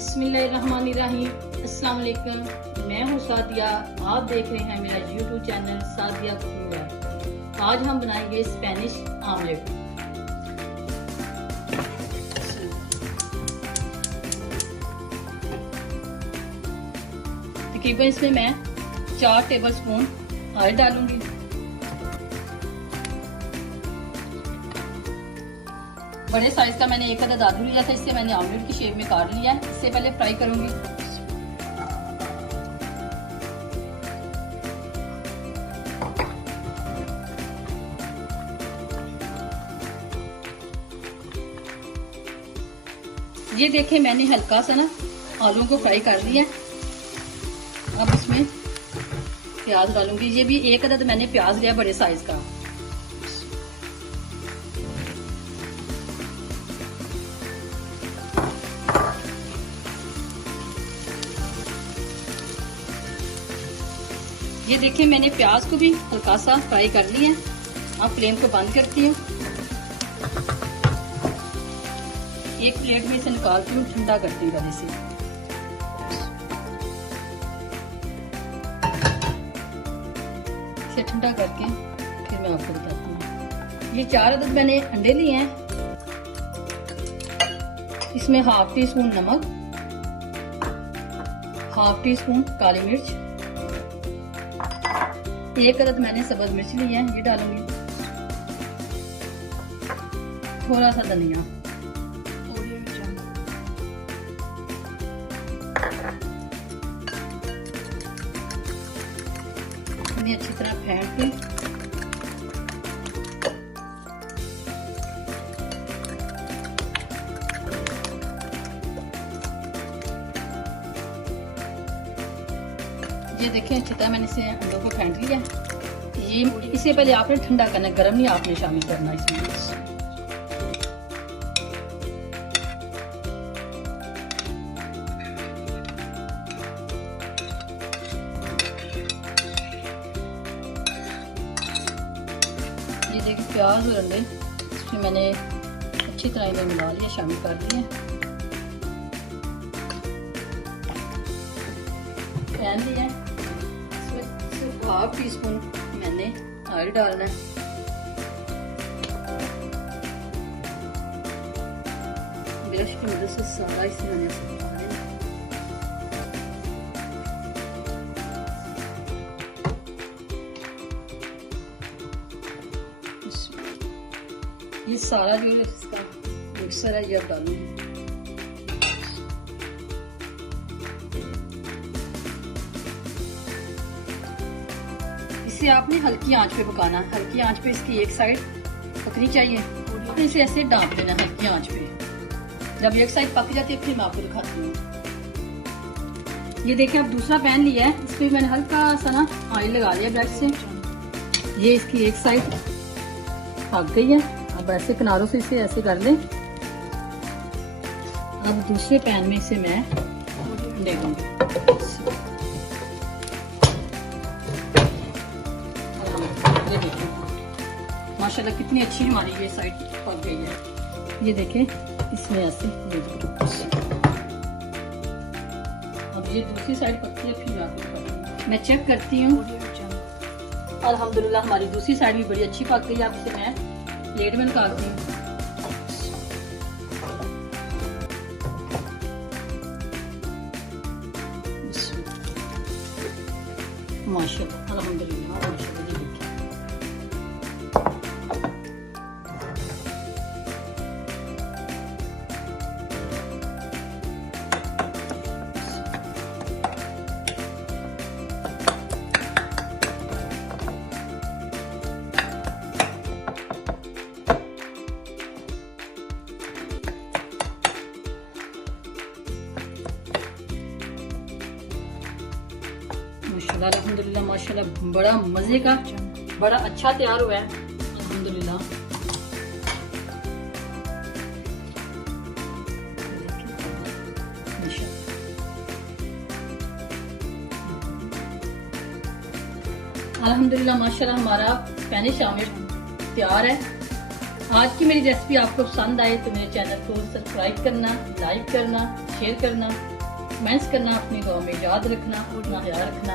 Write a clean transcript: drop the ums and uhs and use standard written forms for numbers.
बिस्मिल्लाहिर्रहमानिर्रहीम। अस्सलाम वालेकुम। मैं हूँ सादिया। आप देख रहे हैं मेरा यूट्यूब चैनल सादिया कुकिंग। आज हम बनाएंगे स्पेनिश आमलेट। तकरीबन इसमें मैं 4 टेबलस्पून ऑयल डालूंगी। बड़े साइज का मैंने एक अदद आलू लिया था, इससे मैंने आमलेट की शेप में काट लिया है। इससे पहले फ्राई करूंगी। ये देखें, मैंने हल्का सा ना आलू को फ्राई कर लिया। अब इसमें प्याज डालूंगी। ये भी एक अदद मैंने प्याज लिया बड़े साइज का। ये देखिए, मैंने प्याज को भी हल्का सा फ्राई कर लिया है। अब फ्लेम को बंद करती हूँ। एक प्लेट में इसे निकालती हूँ, ठंडा करती हूँ पहले से। इसे ठंडा करके फिर मैं आपको बताती हूँ। ये 4 अदद मैंने अंडे लिए हैं। इसमें ½ टीस्पून नमक, ½ टीस्पून काली मिर्च, 1 अदद मैंने सब्ज मिर्च ली है, ये डालूंगी। थोड़ा सा धनिया, इन्हें अच्छी तरह फेंट के ये देखें, अच्छी तरह मैंने इसे अंडों को फेंट लिया। ये इससे पहले आपने ठंडा करना, गर्म नहीं आपने शामिल करना इसमें। ये देखिए, प्याज और अंडे इसमें मैंने अच्छी तरह इन्हें मिला लिया, शामिल कर दिए। पैन लिया, सिर्फ ½ टीस्पून मैंने ऑयल डालना है। ब्रश की मदद से सारा इसमें मैंने डालना है। ये सारा जो इसका मिक्सर है ये अब डालूंगी। इसे आपने हल्की आंच पे पकाना। हल्की आंच पे इसकी एक साइड पकनी चाहिए। फिर इसे ऐसे डांप देना हल्की आंच पे। जब एक साइड पक जाती है फिर मैं आपको दिखाती हूँ। ये देखिए, अब दूसरा पैन लिया है, इस पे मैंने हल्का सा ना ऑयल लगा लिया ब्रश से। ये इसकी एक साइड पक गई है। अब ऐसे किनारों से इसे ऐसे कर लें। अब दूसरे पैन में इसे मैं डालूंगी। ये देखिए, माशाल्लाह कितनी अच्छी हमारी ये साइड पक गई है। ये देखें, इसमें ऐसे अब ये दूसरी साइड पकती है, फिर मैं चेक करती हूँ। अल्हम्दुलिल्लाह हमारी दूसरी साइड भी बड़ी अच्छी पक गई है। अब इसे मैं प्लेट में निकालती हूँ। माशाल्लाह, अल्हम्दुलिल्लाह, माशाल्लाह। अल्हम्दुलिल्लाह, माशाल्लाह, बड़ा मजे का, बड़ा अच्छा तैयार हुआ है अल्हम्दुलिल्लाह। अल्हम्दुलिल्लाह, माशाल्लाह, हमारा स्पेनिश आमलेट तैयार है। आज की मेरी रेसिपी आपको पसंद आए तो मेरे चैनल को सब्सक्राइब करना, लाइक करना, शेयर करना, कमेंट्स करना, अपनी दुआ में याद रखना, अपना ख्याल रखना।